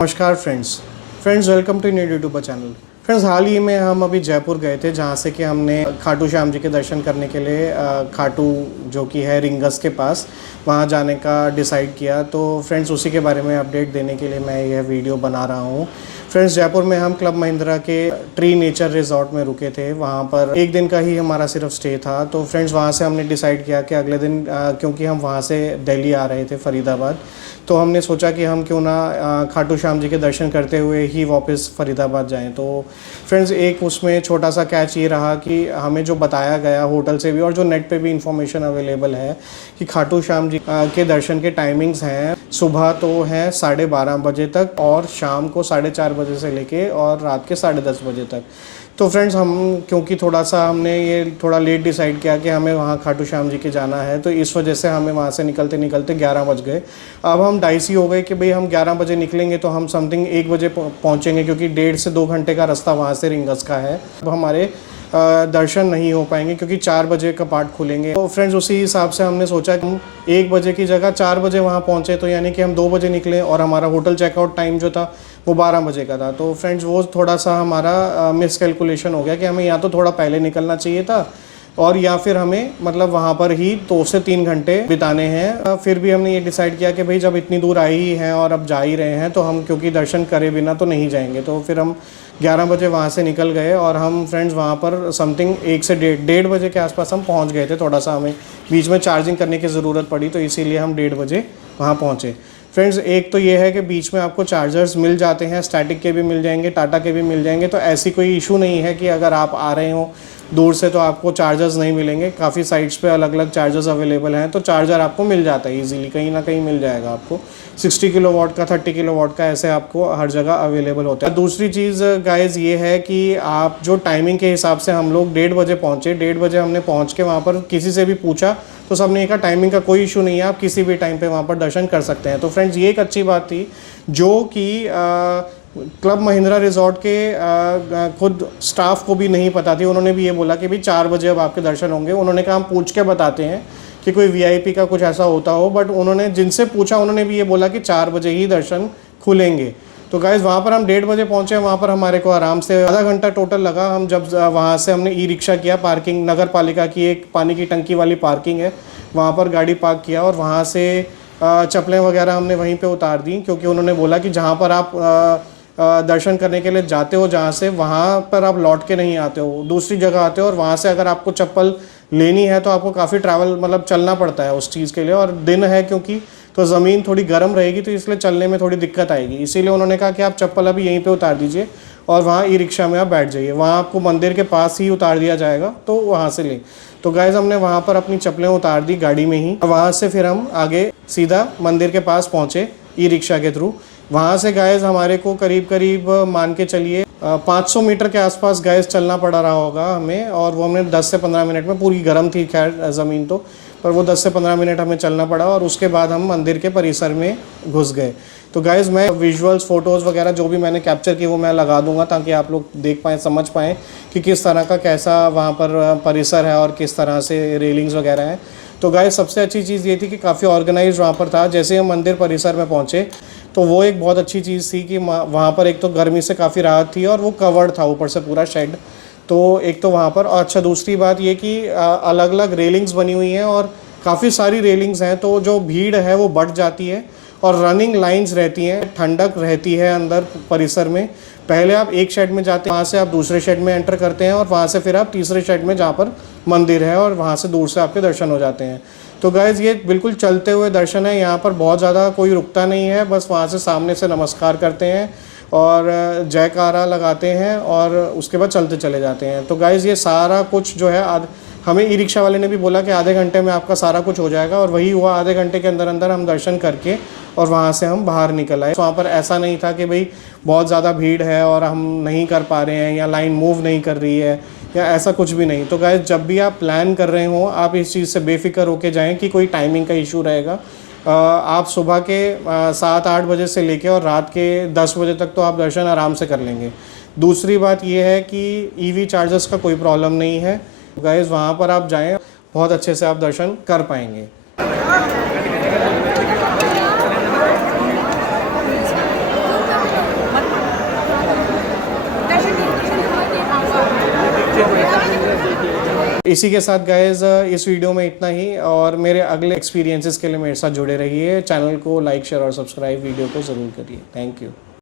नमस्कार friends welcome to new YouTube channel. Friends हाल ही में हम अभी जयपुर गए थे, जहाँ से कि हमने खाटू श्याम जी के दर्शन करने के लिए खाटू जो कि है रिंगस के पास, वहाँ जाने का डिसाइड किया। तो फ्रेंड्स उसी के बारे में अपडेट देने के लिए मैं यह वीडियो बना रहा हूँ। फ्रेंड्स जयपुर में हम क्लब महिंद्रा के ट्री नेचर रिजॉर्ट में रुके थे। वहाँ पर एक दिन का ही हमारा सिर्फ स्टे था। तो फ्रेंड्स वहाँ से हमने डिसाइड किया कि अगले दिन क्योंकि हम वहाँ से दिल्ली आ रहे थे फरीदाबाद, तो हमने सोचा कि हम क्यों ना खाटू श्याम जी के दर्शन करते हुए ही वापस फरीदाबाद जाएं। तो फ्रेंड्स एक उसमें छोटा सा कैच ये रहा कि हमें जो बताया गया होटल से भी और जो नेट पे भी इंफॉर्मेशन अवेलेबल है कि खाटू श्याम जी के दर्शन के टाइमिंग्स हैं, सुबह तो हैं 12:30 बजे तक और शाम को 4:30 बजे से लेके और रात के 10:30 बजे तक। तो फ्रेंड्स हम क्योंकि हमने ये थोड़ा लेट डिसाइड किया कि हमें वहाँ खाटू श्याम जी के जाना है, तो इस वजह से हमें वहाँ से निकलते निकलते 11 बज गए। अब हम डाइसी हो गए कि भाई हम 11 बजे निकलेंगे तो हम समथिंग 1 बजे पहुँचेंगे, क्योंकि 1.5 से 2 घंटे का रास्ता वहाँ से रिंगस का है। अब हमारे दर्शन नहीं हो पाएंगे क्योंकि 4 बजे का पार्ट खुलेंगे। तो फ्रेंड्स उसी हिसाब से हमने सोचा कि हम 1 बजे की जगह 4 बजे वहाँ पहुँचे, तो यानी कि हम 2 बजे निकले और हमारा होटल चेकआउट टाइम जो था वो 12 बजे का था। तो फ्रेंड्स वो थोड़ा सा हमारा मिसकैलकुलेशन हो गया कि हमें या तो थोड़ा पहले निकलना चाहिए था और या फिर हमें मतलब वहाँ पर ही 2 से 3 घंटे बिताने हैं। फिर भी हमने ये डिसाइड किया कि भाई जब इतनी दूर आई ही हैं और अब जा ही रहे हैं तो हम क्योंकि दर्शन करे बिना तो नहीं जाएंगे। तो फिर हम 11 बजे वहाँ से निकल गए और हम फ्रेंड्स वहाँ पर समथिंग 1 से 1:30 बजे के आसपास हम पहुँच गए थे। थोड़ा सा हमें बीच में चार्जिंग करने की ज़रूरत पड़ी, तो इसीलिए हम 1:30 बजे वहाँ पहुँचे। फ्रेंड्स एक तो ये है कि बीच में आपको चार्जर्स मिल जाते हैं, स्टैटिक के भी मिल जाएंगे, टाटा के भी मिल जाएंगे, तो ऐसी कोई इशू नहीं है कि अगर आप आ रहे हो दूर से तो आपको चार्जर्स नहीं मिलेंगे। काफ़ी साइट्स पे अलग अलग चार्जर्स अवेलेबल हैं, तो चार्जर आपको मिल जाता है इजीली, कहीं ना कहीं मिल जाएगा आपको। 60 किलोवाट का, 30 किलोवाट का, ऐसे आपको हर जगह अवेलेबल होता है। दूसरी चीज़ गाइज ये है कि आप जो टाइमिंग के हिसाब से हम लोग 1:30 बजे पहुँचे, 1:30 बजे हमने पहुँच के वहाँ पर किसी से भी पूछा तो सबने कहा टाइमिंग का कोई इशू नहीं है, आप किसी भी टाइम पे वहाँ पर दर्शन कर सकते हैं। तो फ्रेंड्स ये एक अच्छी बात थी जो कि क्लब महिंद्रा रिजॉर्ट के खुद स्टाफ को भी नहीं पता थी। उन्होंने भी ये बोला कि भाई 4 बजे अब आपके दर्शन होंगे। उन्होंने कहा हम पूछ के बताते हैं कि कोई वीआईपी का कुछ ऐसा होता हो, बट उन्होंने जिनसे पूछा उन्होंने भी ये बोला कि 4 बजे ही दर्शन खुलेंगे। तो गाइज़ वहाँ पर हम 1:30 बजे पहुँचे। वहाँ पर हमारे को आराम से आधा घंटा टोटल लगा। हम जब वहाँ से हमने ई रिक्शा किया, पार्किंग नगर पालिका की एक पानी की टंकी वाली पार्किंग है, वहाँ पर गाड़ी पार्क किया और वहाँ से चप्पलें वगैरह हमने वहीं पे उतार दी, क्योंकि उन्होंने बोला कि जहाँ पर आप दर्शन करने के लिए जाते हो, जहाँ से वहाँ पर आप लौट के नहीं आते हो, दूसरी जगह आते हो, और वहाँ से अगर आपको चप्पल लेनी है तो आपको काफ़ी ट्रैवल मतलब चलना पड़ता है उस चीज़ के लिए, और दिन है क्योंकि तो ज़मीन थोड़ी गर्म रहेगी, तो इसलिए चलने में थोड़ी दिक्कत आएगी। इसीलिए उन्होंने कहा कि आप चप्पल अभी यहीं पे उतार दीजिए और वहाँ ई रिक्शा में आप बैठ जाइए, वहाँ आपको मंदिर के पास ही उतार दिया जाएगा, तो वहाँ से ले। तो गाइज़ हमने वहाँ पर अपनी चप्पलें उतार दी गाड़ी में ही। वहाँ से फिर हम आगे सीधा मंदिर के पास पहुँचे ई रिक्शा के थ्रू। वहाँ से गाइज़ हमारे को करीब करीब मान के चलिए 500 मीटर के आसपास गाइज़ चलना पड़ रहा होगा हमें, और वो हमने 10 से 15 मिनट में, पूरी गर्म थी खैर ज़मीन तो, पर वो 10 से 15 मिनट हमें चलना पड़ा और उसके बाद हम मंदिर के परिसर में घुस गए। तो गाइज़ मैं विजुअल्स, फ़ोटोज़ वगैरह जो भी मैंने कैप्चर की वो मैं लगा दूंगा ताकि आप लोग देख पाएँ, समझ पाएँ कि किस तरह का कैसा वहाँ पर परिसर है और किस तरह से रेलिंग्स वगैरह हैं। तो गाइज़ सबसे अच्छी चीज़ ये थी कि काफ़ी ऑर्गेनाइज वहाँ पर था। जैसे हम मंदिर परिसर में पहुँचे तो वो एक बहुत अच्छी चीज़ थी कि वहाँ पर एक तो गर्मी से काफ़ी राहत थी और वो कवर्ड था ऊपर से पूरा शेड, तो एक तो वहाँ पर। और अच्छा दूसरी बात ये कि अलग अलग रेलिंग्स बनी हुई हैं और काफ़ी सारी रेलिंग्स हैं, तो जो भीड़ है वो बढ़ जाती है और रनिंग लाइंस रहती हैं, ठंडक रहती है अंदर परिसर में। पहले आप एक शेड में जाते हैं, वहाँ से आप दूसरे शेड में एंटर करते हैं और वहाँ से फिर आप तीसरे शेड में जहाँ पर मंदिर है, और वहाँ से दूर से आपके दर्शन हो जाते हैं। तो गाइज़ ये बिल्कुल चलते हुए दर्शन है, यहाँ पर बहुत ज़्यादा कोई रुकता नहीं है, बस वहाँ से सामने से नमस्कार करते हैं और जयकारा लगाते हैं और उसके बाद चलते चले जाते हैं। तो गाइज़ ये सारा कुछ जो है हमें ई रिक्शा वाले ने भी बोला कि आधे घंटे में आपका सारा कुछ हो जाएगा, और वही हुआ। आधे घंटे के अंदर अंदर हम दर्शन करके और वहाँ से हम बाहर निकल आए। तो वहाँ पर ऐसा नहीं था कि भाई बहुत ज़्यादा भीड़ है और हम नहीं कर पा रहे हैं या लाइन मूव नहीं कर रही है या ऐसा कुछ भी नहीं। तो गाइस जब भी आप प्लान कर रहे हो आप इस चीज़ से बेफिक्र होके जाएं कि कोई टाइमिंग का इशू रहेगा। आप सुबह के 7-8 बजे से लेके और रात के 10 बजे तक तो आप दर्शन आराम से कर लेंगे। दूसरी बात यह है कि ईवी चार्जर्स का कोई प्रॉब्लम नहीं है। गाइस वहाँ पर आप जाएं, बहुत अच्छे से आप दर्शन कर पाएंगे। इसी के साथ गाइज इस वीडियो में इतना ही, और मेरे अगले एक्सपीरियंसेस के लिए मेरे साथ जुड़े रहिए। चैनल को लाइक शेयर और सब्सक्राइब वीडियो को ज़रूर करिए। Thank you.